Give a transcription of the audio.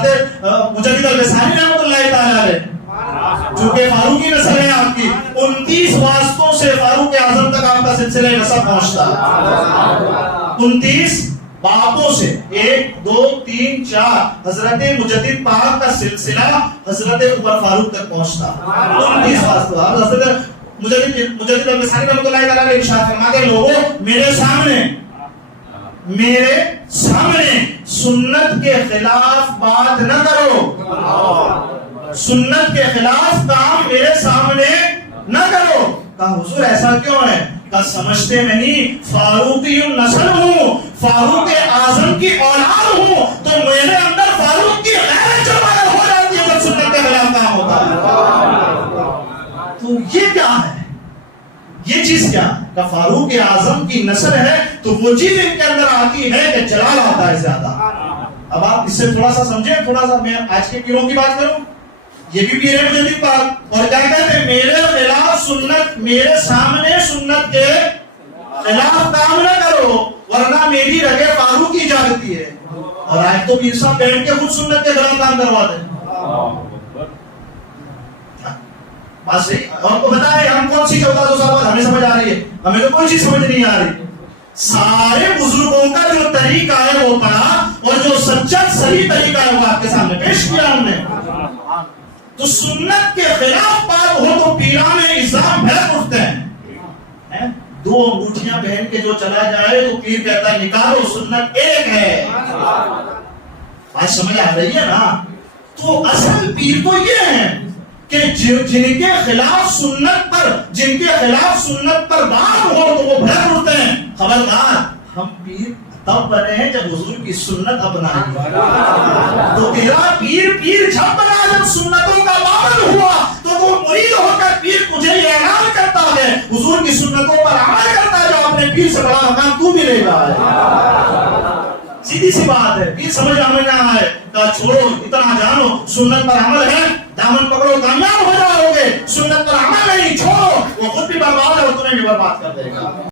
حضرت مجدد البصاری رحمۃ اللہ تعالیٰ علیہ چونکہ فاروقی نسل ہے آپ کی، 29 واسطوں سے فاروق اعظم تک آپ کا سلسلہ نسب پہنچتا ہے، 29 باپوں سے، 1 2 3 4 حضرت مجدد پاک کا سلسلہ حضرت عمر فاروق تک پہنچتا، 29 واسطوں۔ حضرت مجدد البصاری رحمۃ اللہ تعالیٰ نے ارشاد فرمایا کہ لوگوں میرے سامنے سنت کے خلاف بات نہ کرو، سنت کے خلاف کام میرے سامنے نہ کرو۔ کہا حضور ایسا کیوں ہے؟ کہا سمجھتے نہیں فاروقی نسل ہوں، فاروق اعظم کی اولاد ہوں، تو میرے اندر فاروق کی غیرت جو ہو جاتی ہے جب سنت کے خلاف کام ہوتا ہے۔ تو یہ کیا ہے؟ یہ چیز کیا ہے؟ کہ فاروق اعظم کی نسل ہے تو وہ چیز ان کے اندر آتی ہے کہ جلال آتا ہے زیادہ۔ اب آپ اس سے تھوڑا سا سمجھیں، تھوڑا سا میں آج کے پیروں کی بات کروں، یہ بھی پیر مجدد پاک، اور کیا کہتے ہیں میرے خلاف سنت، میرے سامنے سنت کے خلاف کام نہ کرو ورنہ میری رگیں فاروقی جاگتی ہے۔ اور آج تو پیر صاحب بیٹھ کے خود سنت کے خلاف کام کرواتے ہیں۔ بات صحیح، اور کو بتائیں ہم کون سی چوتھا دو سال بعد ہمیں سمجھ آ رہی ہے؟ ہمیں تو کوئی چیز سمجھ نہیں آ رہی۔ سارے بزرگوں کا جو طریقہ ہے وہ پڑھا اور جو سچا صحیح طریقہ ہے وہ آپ کے سامنے پیش کیا ہم نے۔ تو سنت کے خلاف بات ہو تو پیران نظام بھڑک اٹھتے ہیں، 2 انگوٹھیاں پہن کے جو چلا جائے تو پیر کہتا ہے نکالو سنت ایک ہے۔ بات سمجھ آ رہی ہے نا؟ تو اصل پیر تو یہ ہے کہ جن کے خلاف سنت پر بات ہو تو وہ بھڑک اٹھتے ہیں۔ خبردار ہم پیر تب بنے ہیں جب حضور کی سنت اپنائی، تو تیرا پیر جب بنا جب سنتوں کا پابند ہوا تو وہ مرید ہو کر پیر تجھے یہ اعلان کرتا ہے حضور کی سنتوں پر عمل کرتا ہے، جو اپنے پیر سے بڑا مقام تو بھی لے گا۔ سیدھی سی بات ہے، پیر سمجھ میں نہ آئے کہا چھوڑو اتنا جانو سنت پر عمل ہے، دامن پکڑو کامیاب ہو جاؤ گے، سنت پر عمل نہیں چھوڑو وہ خود بھی برباد ہے اور تمہیں بھی برباد کر دے گا۔